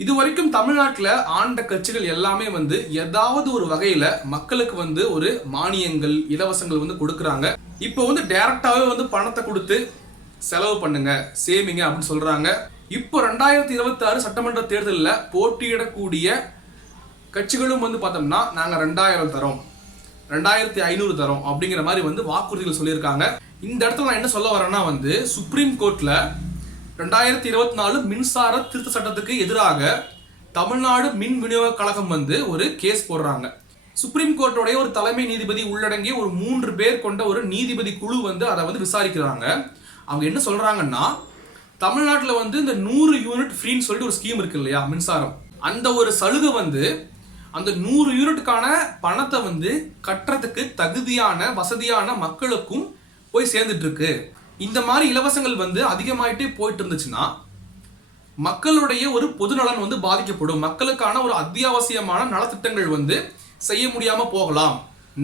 இது வரைக்கும் தமிழ்நாட்டில் ஆண்ட கட்சிகள் எல்லாமே வந்து ஏதாவது ஒரு வகையில மக்களுக்கு வந்து ஒரு மானியங்கள் இலவசங்கள் வந்து கொடுக்குறாங்க. இப்போ வந்து டைரக்டாவே வந்து பணத்தை கொடுத்து செலவு பண்ணுங்க சேமிங்க அப்படின்னு சொல்றாங்க. இப்போ 2026 சட்டமன்ற தேர்தலில் போட்டியிடக்கூடிய கட்சிகளும் வந்து பார்த்தோம்னா நாங்க 2000 தரோம் 2500 தரோம் அப்படிங்கிற மாதிரி வந்து வாக்குறுதிகள் சொல்லியிருக்காங்க. இந்த இடத்துல நான் என்ன சொல்ல வரேன்னா வந்து சுப்ரீம் கோர்ட்ல 2024 மின்சார திருத்த சட்டத்துக்கு எதிராக தமிழ்நாடு மின் விநியோக கழகம் வந்து ஒரு கேஸ் போடுறாங்க. சுப்ரீம் கோர்ட்டோடைய ஒரு தலைமை நீதிபதி உள்ளடங்கிய ஒரு 3 பேர் கொண்ட ஒரு நீதிபதி குழு வந்து அதை வந்து விசாரிக்கிறாங்க. அவங்க என்ன சொல்றாங்கன்னா, தமிழ்நாட்டில் வந்து இந்த 100 யூனிட் ஃப்ரீன்னு சொல்லிட்டு ஒரு ஸ்கீம் இருக்கு இல்லையா மின்சாரம், அந்த ஒரு சலுகை வந்து அந்த 100 யூனிட்டுக்கான பணத்தை வந்து கட்டுறதுக்கு தகுதியான வசதியான மக்களுக்கும் போய் சேர்ந்துட்டு இருக்கு. இந்த மாதிரி இலவசங்கள் வந்து அதிகமாயிட்டே போயிட்டு இருந்துச்சுன்னா மக்களுடைய ஒரு பொதுநலன் வந்து பாதிக்கப்படும். மக்களுக்கான ஒரு அத்தியாவசியமான நலத்திட்டங்கள் வந்து செய்ய முடியாம போகலாம்,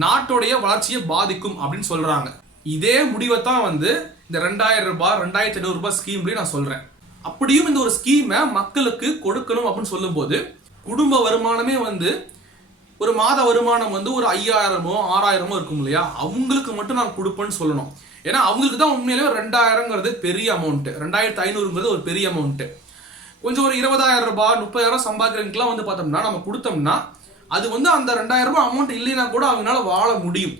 நாட்டுடைய வளர்ச்சியை பாதிக்கும் அப்படின்னு சொல்றாங்க. இதே முடிவை தான் வந்து இந்த 2000 ரூபாய் 2500 ரூபாய் ஸ்கீம் நான் சொல்றேன். அப்படியும் இந்த ஒரு ஸ்கீமை மக்களுக்கு கொடுக்கணும் அப்படின்னு சொல்லும் போது குடும்ப வருமானமே வந்து ஒரு மாத வருமானம் வந்து ஒரு 5000மோ 6000மோ இருக்கும் இல்லையா, அவங்களுக்கு மட்டும் நான் கொடுப்பேன்னு சொல்லணும். ஏன்னா அவங்களுக்கு தான் உண்மையிலேயே 2000ங்கிறது பெரிய அமௌண்ட், 2500ங்கிறது ஒரு பெரிய அமௌண்ட். கொஞ்சம் ஒரு 20,000 ரூபாய் 30,000 சம்பாதிக்கிறவங்களுக்குலாம் வந்து பார்த்தோம்னா நம்ம கொடுத்தோம்னா அது வந்து அந்த 2000 ரூபாய் அமௌண்ட் இல்லைன்னா கூட அவங்களால வாழ முடியும்.